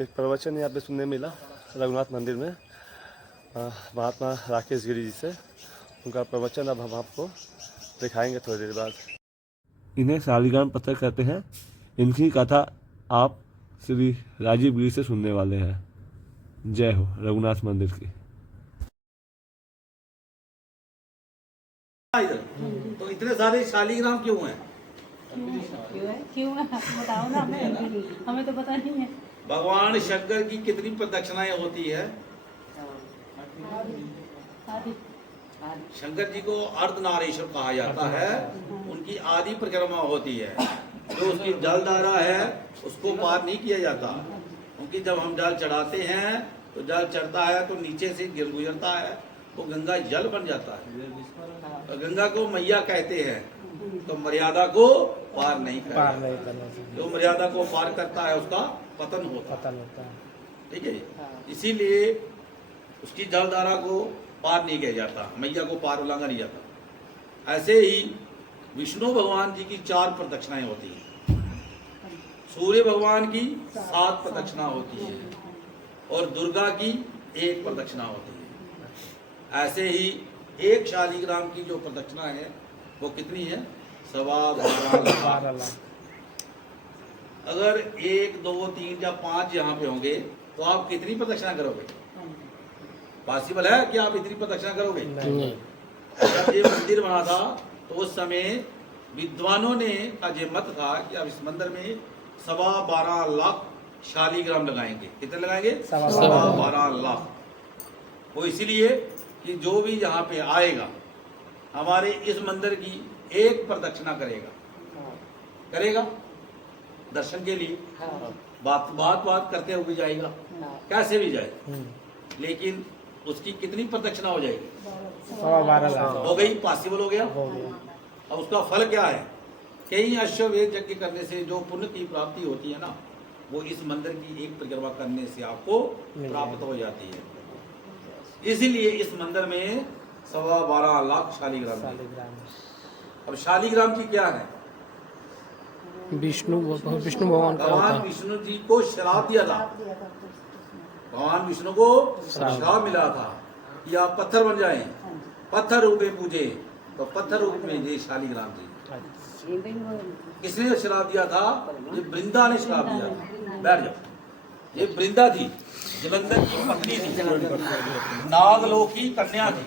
एक प्रवचन यहाँ पे सुनने मिला रघुनाथ मंदिर में महात्मा राकेश गिरी जी से। उनका प्रवचन अब हम आपको दिखाएंगे थोड़ी देर बाद। इन्हें शालिग्राम पत्थर कहते हैं। इनकी कथा आप श्री राजीव गिरी से सुनने वाले हैं। जय हो रघुनाथ मंदिर की। तो इतने सारे शालिग्राम क्यों हैं? क्यों है बताओ ना, हमें तो पता नहीं है। भगवान शंकर की कितनी प्रदक्षिणाएं होती है? शंकर जी को अर्धनारीश्वर कहा जाता है। उनकी आदि परिक्रमा होती है। जो उसकी जलधारा है उसको पार नहीं किया जाता। उनकी जब हम जल चढ़ाते हैं तो जल चढ़ता है तो नीचे से गिर गुजरता है तो गंगा जल बन जाता है। और गंगा को मैया कहते हैं। तो मर्यादा को पार नहीं करना। जो मर्यादा को पार करता है उसका पतन होता है। ठीक है, इसीलिए उसकी जलधारा को पार नहीं किया जाता, मैया को पार उल्लंघा नहीं जाता। ऐसे ही विष्णु भगवान जी की 4 प्रदक्षिणाएं होती हैं। सूर्य भगवान की 7 प्रदक्षिणा होती है और दुर्गा की 1 प्रदक्षिणा होती है। ऐसे ही एक शालिग्राम की जो प्रदक्षिणा है वो कितनी है? 12.5 लाख। अगर 1, 2, 3 या 5 यहाँ पे होंगे तो आप कितनी प्रदक्षिणा करोगे? पॉसिबल है कि आप इतनी प्रदक्षिणा करोगे? जब ये मंदिर बना था तो उस समय विद्वानों ने का ये मत था कि अब इस मंदिर में 12.25 लाख शालिग्राम लगाएंगे। कितने लगाएंगे? 12.25 लाख। वो इसीलिए कि जो भी यहाँ पे आएगा हमारे इस मंदिर की 1 प्रदक्षिणा करेगा दर्शन के लिए। बात करते हुए जाएगा, कैसे भी जाए, लेकिन उसकी कितनी प्रदक्षिणा हो जाएगी? 12.25 लाख हो गई। पॉसिबल हो गया। अब उसका फल क्या है? कई अश्वमेध यज्ञ करने से जो पुण्य की प्राप्ति होती है ना, वो इस मंदिर की 1 परिक्रमा करने से आपको प्राप्त हो जाती है। इसीलिए इस मंदिर में 12.25 लाख शालिग्राम। अब शालिग्राम की क्या है? विष्णु भगवान का भगवान विष्णु जी को श्राप दिया था। भगवान विष्णु को श्राप मिला था कि आप पत्थर बन जाएं, पत्थर रूप में पूजे। तो पत्थर रूप में ये शालिग्राम जी। किसने श्राप दिया था? ये वृंदा ने श्राप दिया था। बैठ जाओ। ये वृंदा थी, जलंधर की पत्नी थी, नागलोक की कन्या थी।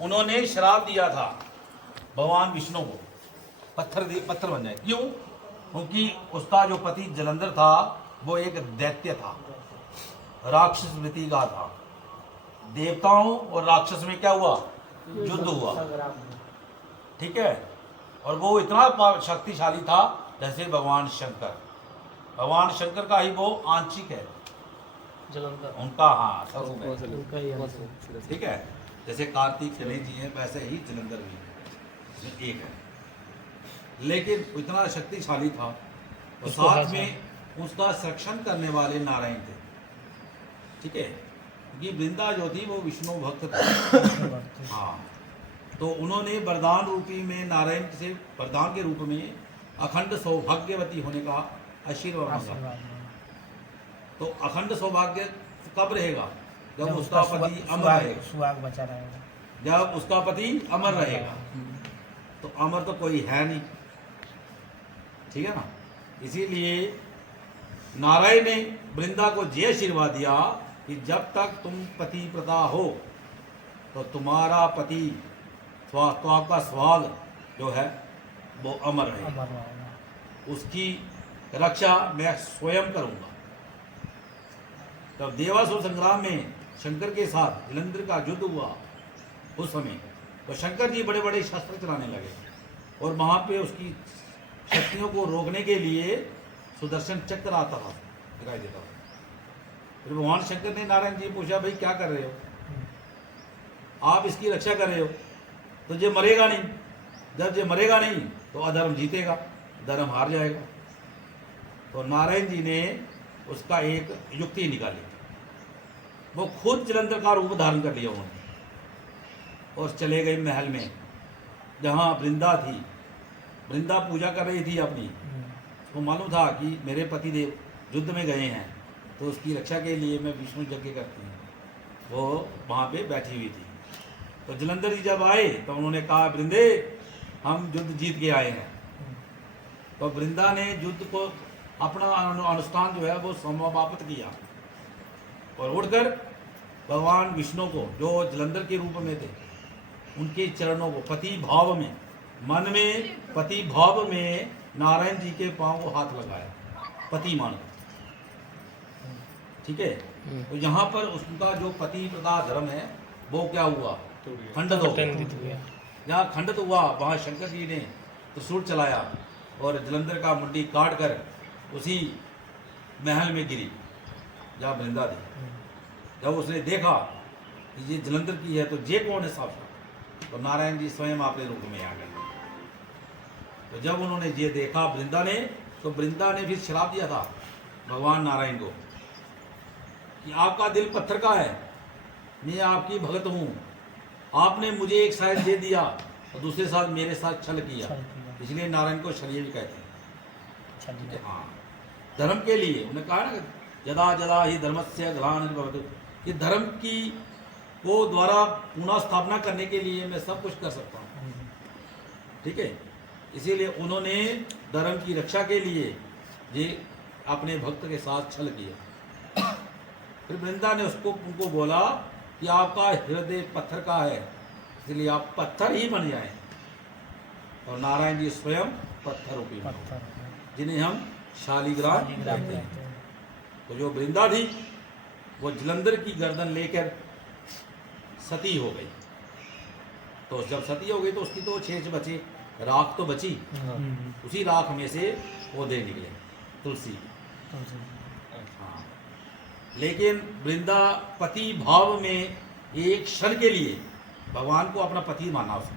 उन्होंने श्राप दिया था भगवान विष्णु को, पत्थर बन जाए। क्यों? क्योंकि उसका जो पति जलंधर था वो एक दैत्य था, राक्षस वृत्ति का था। देवताओं और राक्षस में क्या हुआ? युद्ध हुआ। ठीक है, और वो इतना शक्तिशाली था जैसे भगवान शंकर। भगवान शंकर का ही वो आंशिक है जलंधर, उनका स्वरूप है। ठीक है, जैसे कार्तिक गणेश जी हैं वैसे ही जलंधर भी एक है। लेकिन इतना शक्तिशाली था और साथ में उसका संरक्षण करने वाले नारायण थे। ठीक है, क्योंकि वृंदा जो थी वो विष्णु भक्त थी। हाँ, तो उन्होंने वरदान रूपी में नारायण से वरदान के रूप में अखंड सौभाग्यवती होने का आशीर्वाद मांगा। तो अखंड सौभाग्य कब रहेगा? जब उसका पति अमर रहेगा, सुहाग बचा रहेगा। जब उसका पति अमर रहेगा। तो अमर तो कोई है नहीं। ठीक है ना, इसीलिए नारायण ने वृंदा को ये आशीर्वाद दिया कि जब तक तुम पति प्रदा हो तो तुम्हारा पति तो आपका स्वाग जो है वो अमर रहेगा। उसकी रक्षा मैं स्वयं करूंगा। तब देवासुर संग्राम में शंकर के साथ जलंधर का युद्ध हुआ उस समय, तो शंकर जी बड़े बड़े शस्त्र चलाने लगे और वहां पे उसकी शक्तियों को रोकने के लिए सुदर्शन चक्र आता था, दिखाई देता था। फिर भगवान शंकर ने नारायण जी पूछा, भाई क्या कर रहे हो? आप इसकी रक्षा कर रहे हो तो ये मरेगा नहीं। जब ये मरेगा नहीं तो अधर्म जीतेगा, धर्म हार जाएगा। तो नारायण जी ने उसका एक युक्ति निकाली। वो खुद जलंधर का रूप धारण कर लिया उन्होंने और चले गए महल में जहाँ वृंदा थी। वृंदा पूजा कर रही थी अपनी। उसको मालूम था कि मेरे पति देव युद्ध में गए हैं तो उसकी रक्षा के लिए मैं विष्णु यज्ञ करती हूँ। वो वहाँ पे बैठी हुई थी। तो जलंधर जी जब आए तो उन्होंने कहा, वृंदे हम युद्ध जीत के आए हैं। तो वृंदा ने युद्ध को अपना अनुष्ठान जो है वो समाप्त किया और उड़कर भगवान विष्णु को, जो जलंधर के रूप में थे, उनके चरणों को पति भाव में, मन में पति भाव में नारायण जी के पांव को हाथ लगाया, पति मान। ठीक है। तो यहाँ पर उसका जो पति का धर्म है वो क्या हुआ, खंडित हो गया। जहाँ खंडित हुआ वहाँ शंकर जी ने त्रिशूल चलाया और जलंधर का मुंडी काट कर उसी महल में गिरी जहाँ वृंदा थी। जब उसने देखा कि ये जलंधर की है तो ये कौन है साक्षात, तो नारायण जी स्वयं अपने रूप में आ गए। तो जब उन्होंने ये देखा वृंदा ने, तो वृंदा ने फिर श्राप दिया था भगवान नारायण को कि आपका दिल पत्थर का है, मैं आपकी भगत हूँ, आपने मुझे एक साथ दे दिया और दूसरे साथ मेरे साथ छल किया, इसलिए नारायण को शल्य भी कहते हैं। हाँ, धर्म के लिए उन्होंने कहा ना, यदा यदा ही धर्मस्य ग्लानिर्भवति, कि धर्म की को द्वारा पुनः स्थापना करने के लिए मैं सब कुछ कर सकता हूँ। ठीक है। इसीलिए उन्होंने धर्म की रक्षा के लिए ये अपने भक्त के साथ छल किया। फिर वृंदा ने उनको बोला कि आपका हृदय पत्थर का है, इसलिए आप पत्थर ही बन जाएं। और नारायण जी स्वयं पत्थर रूपी बने, जिन्हें हम शालिग्राम कहते हैं। तो जो वृंदा थी वो जलंधर की गर्दन लेकर सती हो गई। तो जब सती हो गई तो उसकी तो छेच बचे, राख तो बची। उसी राख में से पौधे निकले, तुलसी। हाँ। लेकिन वृंदा पति भाव में एक क्षण के लिए भगवान को अपना पति माना, उसने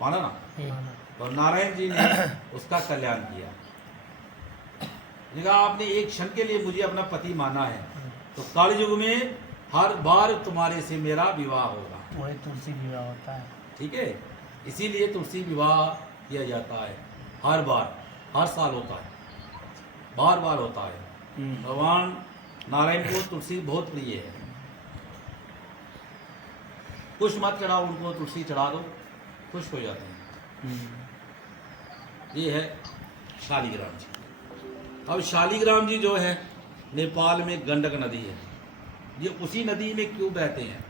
माना ना। तो नारायण जी ने उसका कल्याण किया। आपने एक क्षण के लिए मुझे अपना पति माना है, तो काल युग में हर बार तुम्हारे से मेरा विवाह होगा। वही तुलसी विवाह होता है। ठीक है। इसीलिए तुलसी विवाह किया जाता है, हर बार, हर साल होता है, बार बार होता है। भगवान नारायण को तुलसी बहुत प्रिय है। कुछ मत चढ़ाओ उनको, तुलसी चढ़ा दो, खुश हो जाते हैं। ये है शालिग्राम जी। अब शालिग्राम जी जो है नेपाल में गंडक नदी है, ये उसी नदी में क्यों बहते हैं?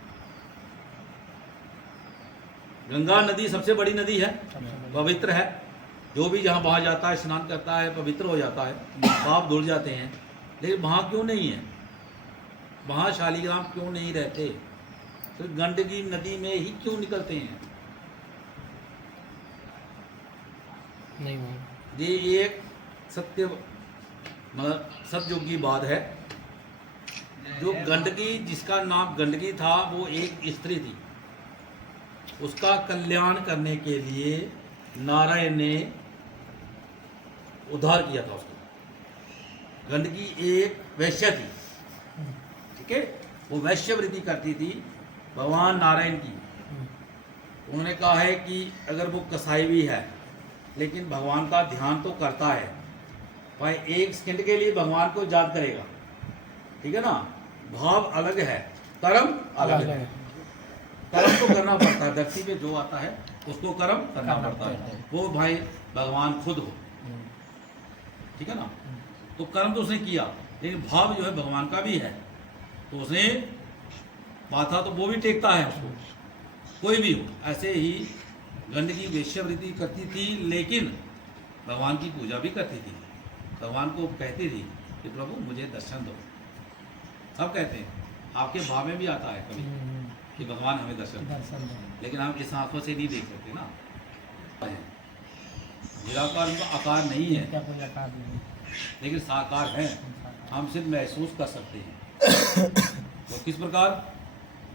गंगा नदी सबसे बड़ी नदी है, पवित्र है। जो भी जहाँ वहाँ जाता है, स्नान करता है, पवित्र हो जाता है, पाप धुल जाते हैं। लेकिन वहाँ क्यों नहीं है? वहाँ शालिग्राम क्यों नहीं रहते? तो गंडकी नदी में ही क्यों निकलते हैं? नहीं, ये एक सतयुग की बात है। जो गंडकी, जिसका नाम गंडकी था, वो एक स्त्री थी। उसका कल्याण करने के लिए नारायण ने उद्धार किया था उसको। गंडकी एक वैश्य थी। ठीक है। वो वैश्यवृत्ति करती थी भगवान नारायण की। उन्होंने कहा है कि अगर वो कसाई भी है लेकिन भगवान का ध्यान तो करता है, भाई एक सेकंड के लिए भगवान को याद करेगा। ठीक है ना। भाव अलग है, कर्म अलग है। कर्म तो करना पड़ता है, धरती पे जो आता है उसको कर्म करना पड़ता है। वो भाई भगवान खुद हो। ठीक है ना। तो कर्म तो उसने किया, लेकिन भाव जो है भगवान का भी है। तो उसने माथा तो वो भी टेकता है उसको, कोई भी हो। ऐसे ही गंडकी वेश्यावृत्ति करती थी, लेकिन भगवान की पूजा भी करती थी। भगवान को कहती थी कि प्रभु मुझे दर्शन दो। सब कहते हैं, आपके भाव में भी आता है कभी कि भगवान हमें दर्शन दो, लेकिन हम इस आंखों से नहीं देख सकते ना। निराकार उनका आकार नहीं है, क्या कोई आकार नहीं, लेकिन साकार है। हम सिर्फ महसूस कर सकते हैं। तो किस प्रकार?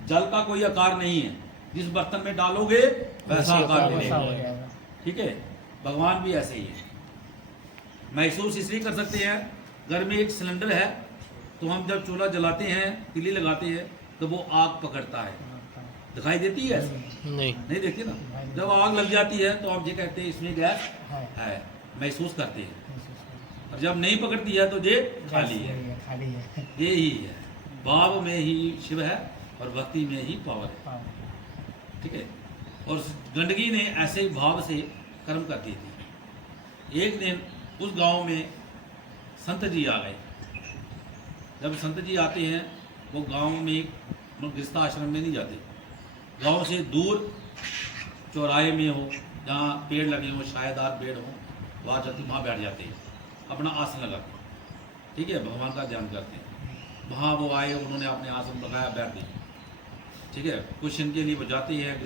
जल का कोई आकार नहीं है, जिस बर्तन में डालोगे वैसा आकार मिलेगा। ठीक है। भगवान भी ऐसे ही है। महसूस इसलिए कर सकते हैं, घर में एक सिलेंडर है तो हम जब चूल्हा जलाते हैं, तिली लगाते हैं, तो वो आग पकड़ता है। दिखाई देती है? नहीं देखती ना। जब आग लग जाती है तो हम ये कहते हैं इसमें गैस है, महसूस करते हैं। और जब नहीं पकड़ती है तो ये खाली है। खाली है। ये ही है, भाव में ही शिव है और भक्ति में ही पावर है। हाँ। ठीक है। और उस गंडकी ने ऐसे ही भाव से कर्म कर दिए थे। एक दिन उस गांव में संत जी आ गए। जब संत जी आते हैं वो गांव में गृहस्थ आश्रम में नहीं जाते, गांव से दूर चौराहे में हो जहाँ पेड़ लगे हो, छायादार पेड़ हो, वहाँ जाते, वहाँ बैठ जाते हैं, अपना आसन लगाते हैं। ठीक है, भगवान का ध्यान करते हैं। वहाँ वो आए, उन्होंने अपने आसन लगाया, बैठ गए। ठीक है, कुछ इनके लिए वो जाते हैं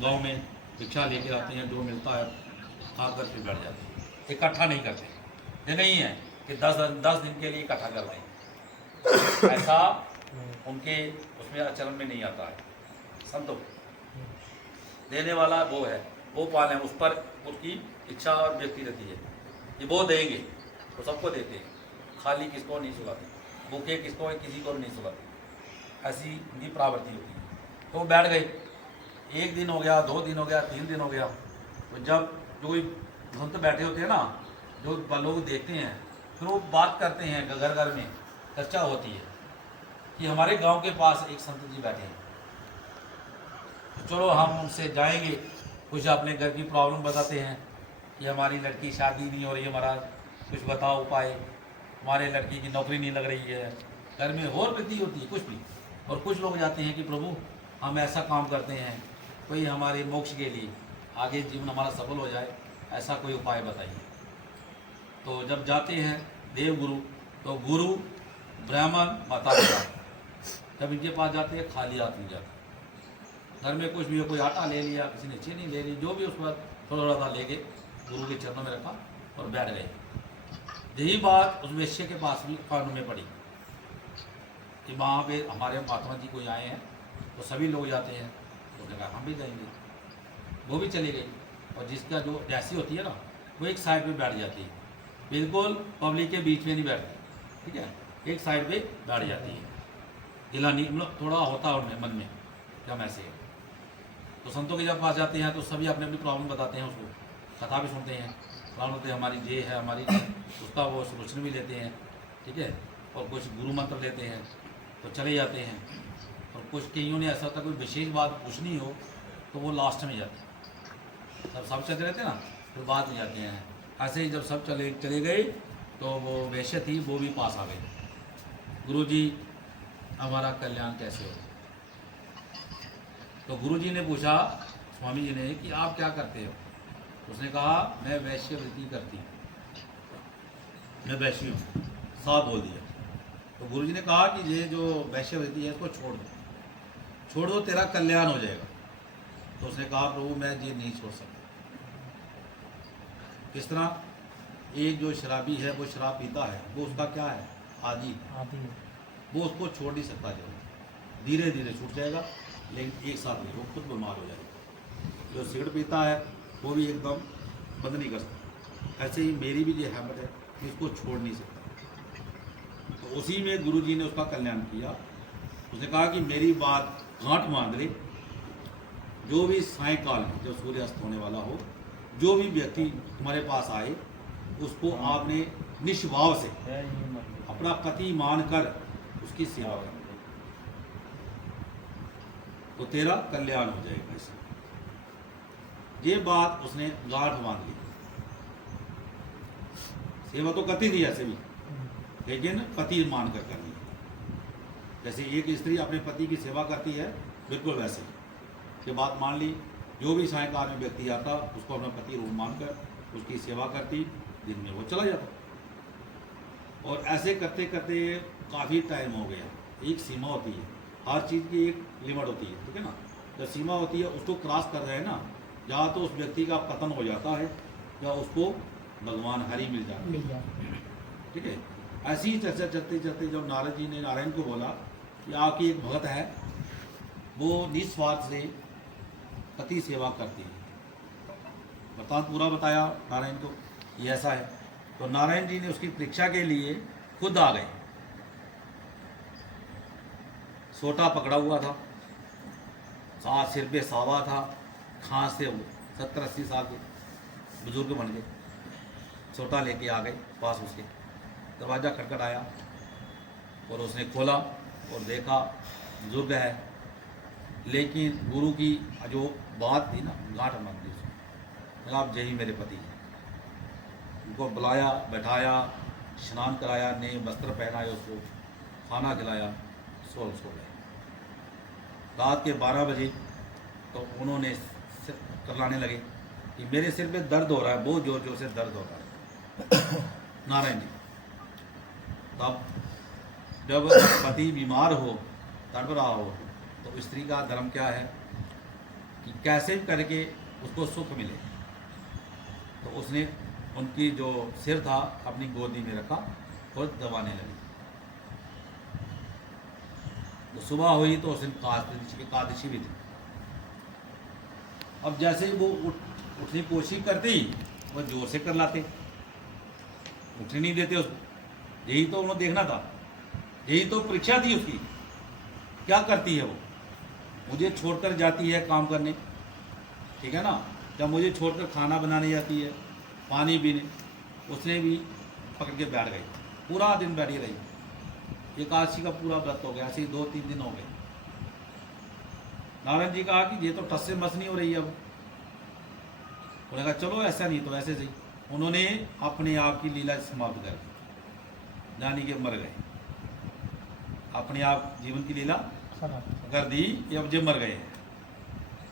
गांव में, भिक्षा लेके आते हैं, जो मिलता है खा कर फिर बैठ जाते हैं। इकट्ठा नहीं करते, ये नहीं है कि 10 दिन के लिए इकट्ठा कर रहे हैं, ऐसा उनके उसमें आचरण में नहीं आता है। संतों देने वाला वो है, वो पाले, उस पर उसकी इच्छा और व्यक्ति रहती है कि वो देंगे तो सबको देते हैं, खाली किसको नहीं सुलाते, भूखे किसको किसी को नहीं सुलाते, ऐसी उनकी प्रवृत्ति होती है। तो वो बैठ गए, 1 दिन हो गया, 2 दिन हो गया, 3 दिन हो गया। तो जब जो कोई संत बैठे होते हैं ना, जो लोग देखते हैं, फिर वो बात करते हैं, घर घर में चर्चा होती है कि हमारे गांव के पास एक संत जी बैठे हैं, तो चलो हम उनसे जाएंगे, कुछ अपने घर की प्रॉब्लम बताते हैं कि हमारी लड़की शादी नहीं हो रही है महाराज, कुछ बताओ उपाय, हमारे लड़की की नौकरी नहीं लग रही है, घर में और वृद्धि होती है कुछ भी। और कुछ लोग जाते हैं कि प्रभु हम ऐसा काम करते हैं, कोई हमारे मोक्ष के लिए, आगे जीवन हमारा सफल हो जाए, ऐसा कोई उपाय बताइए। तो जब जाते हैं देव गुरु, तो गुरु ब्राह्मण माता पिता जब इनके पास जाते हैं खाली हाथ नहीं जाते, घर में कुछ भी हो, कोई आटा ले लिया, किसी ने चीनी ले ली, जो भी उस पर थोड़ा थोड़ा सा लेके गुरु के चरणों में रखा और बैठ गए। यही बात उस वेश्य के पास भी कानों में पड़ी कि वहाँ पे हमारे महात्मा जी कोई आए हैं, तो सभी लोग जाते हैं, तो उसने कहा हम भी जाएंगे, वो भी चली गई। और जिसका जो जैसी होती है ना, वो एक साइड पे बैठ जाती है, बिल्कुल पब्लिक के बीच में नहीं बैठती। ठीक है, एक साइड पे बैठ जाती है, गिलानी मतलब थोड़ा होता है उनमें मन में जब ऐसे है। तो संतों के जब पास जाते हैं तो सभी अपनी अपनी प्रॉब्लम बताते हैं, उसको कथा भी सुनते हैं, प्रॉब्लम होते हैं हमारी ये है, हमारी उसका वो सोल्यूशन भी लेते हैं। ठीक है, और कुछ गुरु मंत्र लेते हैं तो चले जाते हैं। और कुछ कईयों ने ऐसा होता कोई विशेष बात पूछनी हो तो वो लास्ट में जाते हैं, जब सब चले रहते हैं ना फिर बाद में जाते हैं। ऐसे ही जब सब चले गए तो वो वैश्य थी, वो भी पास आ गई, गुरुजी हमारा कल्याण कैसे हो। तो गुरुजी ने पूछा स्वामी जी ने कि आप क्या करते हो। उसने कहा मैं वैश्य वृत्ति करती हूँ, मैं वैश्य हूँ, साफ बोल दिया। तो गुरुजी ने कहा कि ये जो वैश्य वृत्ति है इसको छोड़ दो, तेरा कल्याण हो जाएगा। तो उसने कहा प्रभु मैं ये नहीं छोड़ सकता। किस तरह, एक जो शराबी है वो शराब पीता है, वो उसका क्या है, आदि, वो उसको छोड़ नहीं सकता, जो धीरे धीरे छूट जाएगा, लेकिन एक साथ नहीं, वो खुद बीमार हो जाएगा। जो सिगरेट पीता है वो भी एकदम बंद नहीं कर सकता। ऐसे ही मेरी भी ये हैबिट है कि इसको छोड़ नहीं सकता। तो उसी में गुरुजी ने उसका कल्याण किया। उसने कहा कि मेरी बात गांठ बांध ले, जो भी सायंकाल में जब सूर्यास्त होने वाला हो, जो भी व्यक्ति तुम्हारे पास आए उसको आपने निष्भाव से अपना पति मानकर उसकी सेवा कर, तो तेरा कल्याण हो जाएगा। इससे ये बात उसने गांठ बांध ली। सेवा तो करती थी ऐसे भी, लेकिन पति मानकर करनी है। जैसे एक स्त्री अपने पति की सेवा करती है, बिल्कुल वैसे ये बात मान ली। जो भी सायंकाल में व्यक्ति आता उसको अपना पति रूप मानकर उसकी सेवा करती, दिन में वो चला जाता। और ऐसे करते करते काफ़ी टाइम हो गया। एक सीमा होती है, हर चीज़ की एक लिमिट होती है, ठीक है ना। जब सीमा होती है उसको क्रॉस कर रहे हैं ना, या तो उस व्यक्ति का पतन हो जाता है या उसको भगवान हरि मिल जाता है। ठीक है, ऐसी ही चर्चा चलते चलते जब नारद जी ने नारायण को बोला कि आपकी एक भक्त है, वो निस्वार्थ से पति सेवा करती है, वृतांत पूरा बताया नारायण को, ये ऐसा है। तो नारायण जी ने उसकी परीक्षा के लिए खुद आ गए। सोटा पकड़ा हुआ था, साथ सिर पे सावा था, खांस से 70-80 साल के बुजुर्ग बन गए। छोटा लेके आ गए पास उसके। दरवाज़ा खटखटाया और उसने खोला और देखा बुजुर्ग है, लेकिन गुरु की जो बात थी ना, गांठ मार दी उसने। आप यही मेरे पति हैं। उनको बुलाया, बैठाया, स्नान कराया, नए वस्त्र पहनाए, उसको खाना खिलाया, सो गए। रात के 12 बजे तो उन्होंने करलाने लगे कि मेरे सिर पे दर्द हो रहा है, बहुत जोर जोर से दर्द हो रहा है। नारायण जी, तब जब पति बीमार हो, तड़प रहा हो, तो स्त्री का धर्म क्या है कि कैसे भी करके उसको सुख मिले। तो उसने उनकी जो सिर था अपनी गोदी में रखा और दबाने लगी। तो सुबह हुई तो उस दिन एकादशी भी थी। अब जैसे ही वो उठने की कोशिश करते ही वो जोर से कर लाते, उठने नहीं देते उसको। यही तो उन्होंने देखना था, यही तो परीक्षा थी उसकी, क्या करती है वो। मुझे छोड़कर जाती है काम करने, ठीक है ना, जब मुझे छोड़कर खाना बनाने जाती है, पानी पीने, उसने भी पकड़ के बैठ गई, पूरा दिन बैठी रही। एकादशी का पूरा व्रत हो गया, ऐसे ही 2-3 दिन हो गए। नारायण जी कहा कि ये तो टस से मस नहीं हो रही है। अब उन्होंने कहा चलो ऐसा नहीं तो ऐसे सही। उन्होंने अपने आप की लीला समाप्त कर दी, यानी कि मर गए। अपने आप जीवन की लीला कर दी कि अब जो मर गए हैं।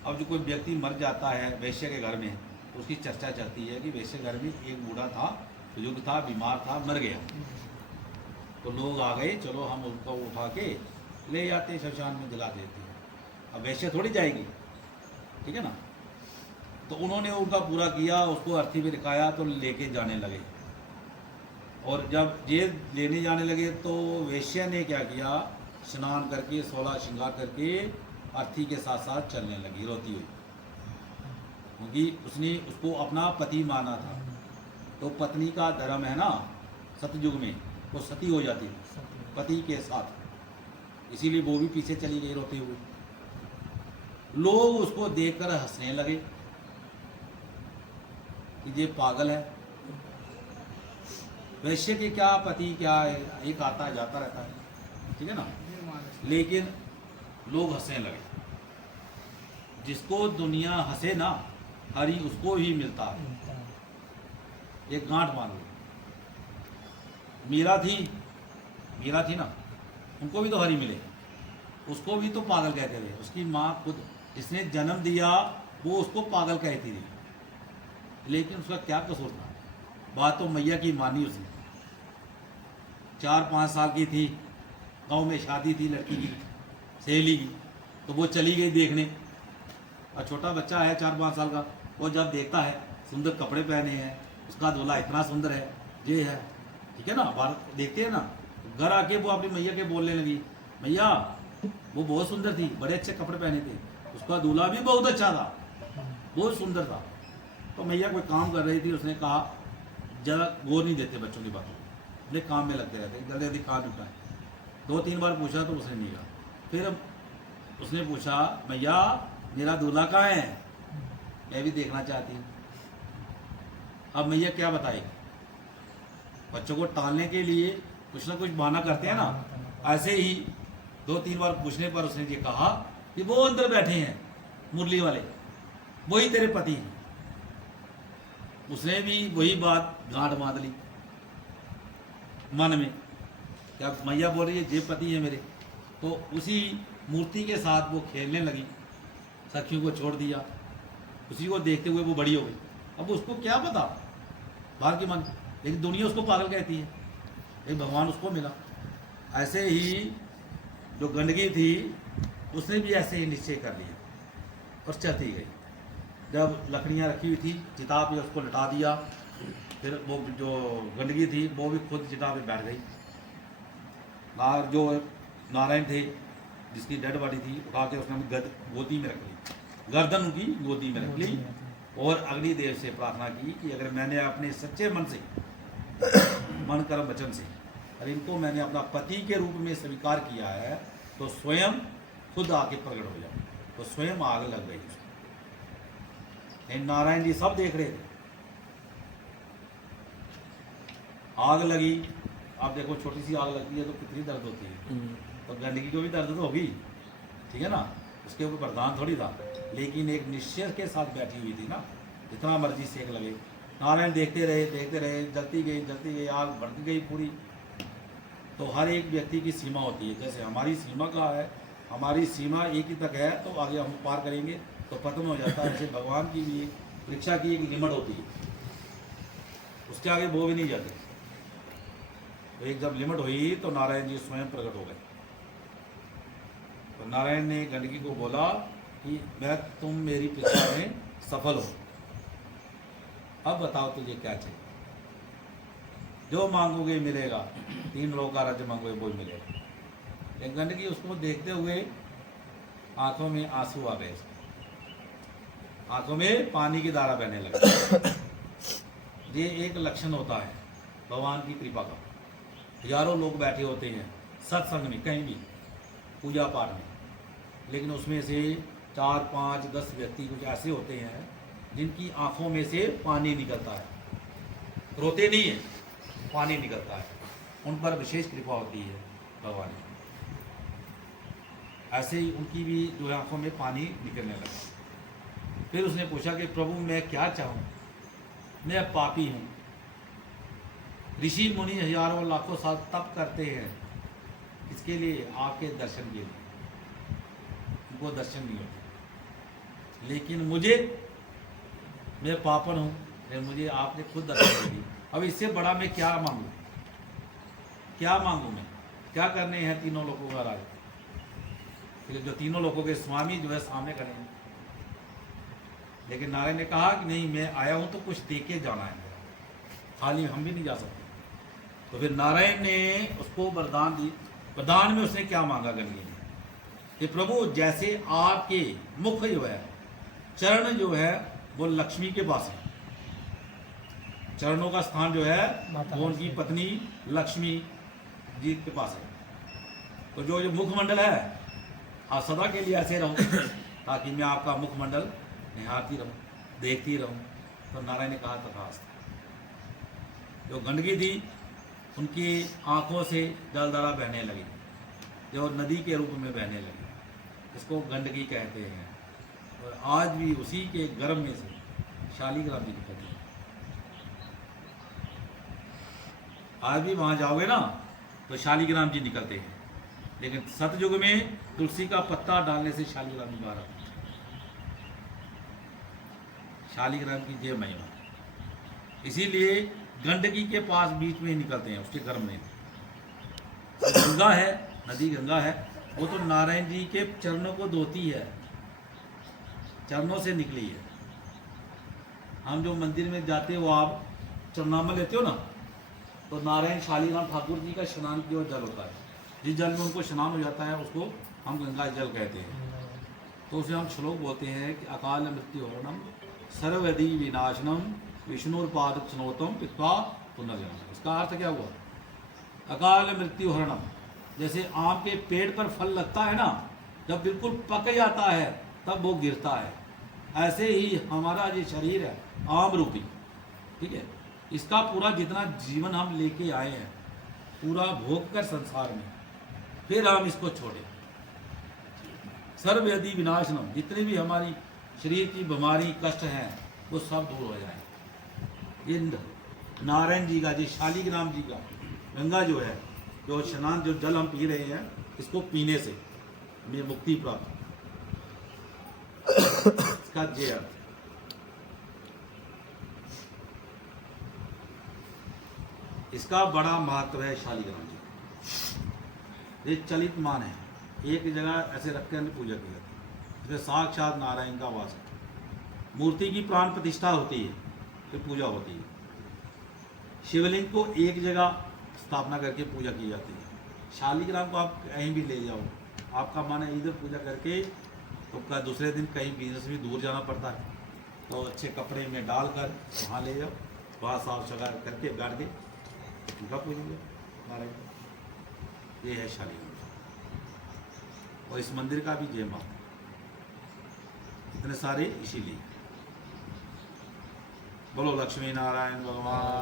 अब जो कोई व्यक्ति मर जाता है वैश्य के घर में, तो उसकी चर्चा चलती है कि वैश्य घर में एक बूढ़ा था, बुजुर्ग था, बीमार था, मर गया। तो लोग आ गए, चलो हम उसको उठा के ले जाते, शमशान में जला देते हैं। अब वैश्य थोड़ी जाएगी, ठीक है ना। तो उन्होंने उनका पूरा किया, उसको अर्थी पे दिखाया तो लेके जाने लगे। और जब ये लेने जाने लगे तो वैश्य ने क्या किया, स्नान करके 16 श्रृंगार करके अर्थी के साथ साथ चलने लगी रोती हुई, क्योंकि उसने उसको अपना पति माना था। तो पत्नी का धर्म है ना, सतयुग में वो सती हो जाती है पति के साथ, इसीलिए वो भी पीछे चली गई रोते हुए। लोग उसको देखकर हंसने लगे कि ये पागल है, वैश्य के क्या पति क्या है, एक आता है जाता रहता है, ठीक है ना। लेकिन लोग हंसने लगे। जिसको दुनिया हंसे ना, हरि उसको ही मिलता है। एक गांठ मान लो, मीरा थी ना, उनको भी तो हरि मिले, उसको भी तो पागल कहते थे। उसकी माँ खुद जिसने जन्म दिया वो उसको पागल कहती थी, लेकिन उसका क्या कसूर था। बात तो मैया की मानी उसने। 4-5 साल की थी, गांव में शादी थी लड़की की, सहेली की, तो वो चली गई देखने। और छोटा बच्चा है 4-5 साल का, वो जब देखता है सुंदर कपड़े पहने हैं, उसका दूल्हा इतना सुंदर है, ये है, ठीक है ना, बाहर देखते हैं ना। घर आके वो अपनी मैया के बोलने लगी, मैया वो बहुत सुंदर थी, बड़े अच्छे कपड़े पहने थे, उसका दूल्हा भी बहुत अच्छा था, बहुत सुंदर था। तो मैया कोई काम कर रही थी, उसने कहा जरा गौर नहीं देते बच्चों की बातों, अपने काम में लगते रहते, जल्दी जल्दी काम निपटाए। 2-3 बार पूछा तो उसने नहीं कहा। फिर उसने पूछा, मैया मेरा दूल्हा कहाँ है, मैं भी देखना चाहती हूँ। अब मैया क्या बताएगी, बच्चों को टालने के लिए कुछ ना कुछ बहाना करते हैं ना। ऐसे ही 2-3 बार पूछने पर उसने ये कहा कि वो अंदर बैठे हैं मुरली वाले, वही तेरे पति हैं। उसने भी वही बात गांठ बांध ली मन में, क्या मैया बोल रही है ये पति है मेरे। तो उसी मूर्ति के साथ वो खेलने लगी, सखियों को छोड़ दिया, उसी को देखते हुए वो बड़ी हो गई। अब उसको क्या पता बाहर की मन, लेकिन दुनिया उसको पागल कहती है, एक भगवान उसको मिला। ऐसे ही जो गंदगी थी उसने भी ऐसे ही निश्चय कर लिया और चलती गई। जब लकड़ियाँ रखी हुई थी चिता पे उसको लटा दिया, फिर वो जो गंदगी थी वो भी खुद चिता पे बैठ गई। और जो नारायण थे जिसकी डेड बॉडी थी, उठा के उसने गोदी में रख ली, गर्दन उनकी गोदी में रख ली और अग्निदेव से प्रार्थना की कि अगर मैंने अपने सच्चे मन से, मन कर्म वचन से, और इनको मैंने अपना पति के रूप में स्वीकार किया है, तो स्वयं खुद आके प्रकट हो जाए। तो स्वयं आग लग गई। नारायण जी सब देख रहे थे, आग लगी, आप देखो छोटी सी आग लगती है तो कितनी दर्द होती है, तो गंदगी को भी दर्द तो होगी, ठीक है ना। उसके ऊपर वरदान थोड़ी था, लेकिन एक निश्चय के साथ बैठी हुई थी ना, जितना मर्जी सेक लगे। नारायण देखते रहे, जलती गई, आग बढ़ती गई पूरी। तो हर एक व्यक्ति की सीमा होती है, जैसे हमारी सीमा का है, हमारी सीमा एक ही तक है, तो आगे हम पार करेंगे तो खत्म हो जाता है। ऐसे भगवान की भी परीक्षा की एक लिमिट होती है, उसके आगे वो भी नहीं जाते। तो एक जब लिमिट हुई तो नारायण जी स्वयं प्रकट हो गए। तो नारायण ने गंडकी को बोला कि तुम मेरी परीक्षा में सफल हो, अब बताओ तुझे क्या चाहिए, जो मांगोगे मिलेगा, 3 लोग का राज्य मांगोगे वो मिलेगा। लेकिन गंडकी उसको देखते हुए आंखों में आंसू आ गए, आंखों में पानी की धारा बहने लगी। ये एक लक्षण होता है भगवान की कृपा का। हजारों लोग बैठे होते हैं सत्संग में, कहीं भी पूजा पाठ में, लेकिन उसमें से 4, 5, 10 व्यक्ति कुछ ऐसे होते हैं जिनकी आंखों में से पानी निकलता है, रोते नहीं है, पानी निकलता है, उन पर विशेष कृपा होती है भगवान की। ऐसे ही उनकी भी जो है आंखों में पानी निकलने लगा। फिर उसने पूछा कि प्रभु मैं क्या चाहूँ, मैं पापी हूँ। ऋषि मुनि हजारों लाखों साल तप करते हैं, इसके लिए आपके दर्शन के लिए, उनको दर्शन नहीं होते। लेकिन मैं पापन हूँ, मुझे आपने खुद दर्शन दिए। अब इससे बड़ा मैं क्या मांगूँ, मैं क्या करने हैं तीनों लोगों का राज, फिर जो तीनों लोगों के स्वामी जो है सामने खड़े हैं। लेकिन नारायण ने कहा कि नहीं, मैं आया हूँ तो कुछ दे के जाना है, खाली हम भी नहीं जा सकते। तो फिर नारायण ने उसको वरदान दी। वरदान में उसने क्या मांगा गंडकी ने कि प्रभु जैसे आपके मुख जो है, चरण जो है वो लक्ष्मी के पास है, चरणों का स्थान जो है वो उनकी पत्नी लक्ष्मी जी के पास है। तो जो मुखमंडल है आप सदा के लिए ऐसे रहो, ताकि मैं आपका मुखमंडल निहारती रहूं, देखती रहूं। तो नारायण ने कहा तथास्तु। जो गंदगी थी उनकी आंखों से जलधारा बहने लगी, जो नदी के रूप में बहने लगी, इसको गंदगी कहते हैं। और आज भी उसी के गर्भ में से शालिग्राम जी निकलते हैं। आज भी वहाँ जाओगे ना तो शालिग्राम जी निकलते हैं, लेकिन सतयुग में तुलसी का पत्ता डालने से शालिग्राम जी बाहर आते हैं। शालिग्राम की जय महिमा, इसीलिए गंडकी के पास बीच में निकलते हैं, उसके गर्भ में। गंगा है, नदी गंगा है, वो तो नारायण जी के चरणों को धोती है, चरणों से निकली है। हम जो मंदिर में जाते हो, आप चरनामा लेते हो ना, तो नारायण शालिग्राम ठाकुर जी का स्नान की ओर जल होता है। जिस जल में उनको स्नान हो जाता है उसको हम गंगा जल कहते हैं। तो उसे हम श्लोक बोलते हैं कि अकाल मृत्यु हरणम सर्वधि विनाशनम विष्णुपाद स्नोतम पित्वा पुनर्जन्म। इसका अर्थ क्या हुआ? अकाल मृत्यु हरणम, जैसे आम के पेड़ पर फल लगता है ना, जब बिल्कुल पक जाता है तब वो गिरता है, ऐसे ही हमारा जो शरीर है आम रूपी, ठीक है, इसका पूरा जितना जीवन हम लेके आए हैं, पूरा भोग कर संसार में, फिर हम इसको छोड़े। सर्वव्याधि विनाशनम, जितने भी हमारी शरीर की बीमारी कष्ट हैं वो सब दूर हो जाए। ये नारायण जी का, जी शालिग्राम जी का गंगा जो है, जो स्नान, जो जल हम पी रहे हैं, इसको पीने से हमें मुक्ति प्राप्त, इसका जय अर्थ। इसका बड़ा महत्व है शालिग्राम जी। ये चलित मान है, एक जगह ऐसे रख कर पूजा की जाती है, इसमें साक्षात नारायण का वास है। मूर्ति की प्राण प्रतिष्ठा होती है, फिर पूजा होती है। शिवलिंग को एक जगह स्थापना करके पूजा की जाती है। शालिग्राम को आप कहीं भी ले जाओ, आपका मन है इधर पूजा करके, तो दूसरे दिन कहीं बिजनेस भी दूर जाना पड़ता है, तो अच्छे कपड़े में डालकर वहाँ ले जाओ, वहाँ साफ सफाई करके गाड़ दे, उनका पूजेंगे नारायण। ये है शालिग्राम, और इस मंदिर का भी जय माता, इतने सारे इसीलिए। बोलो लक्ष्मी नारायण भगवान।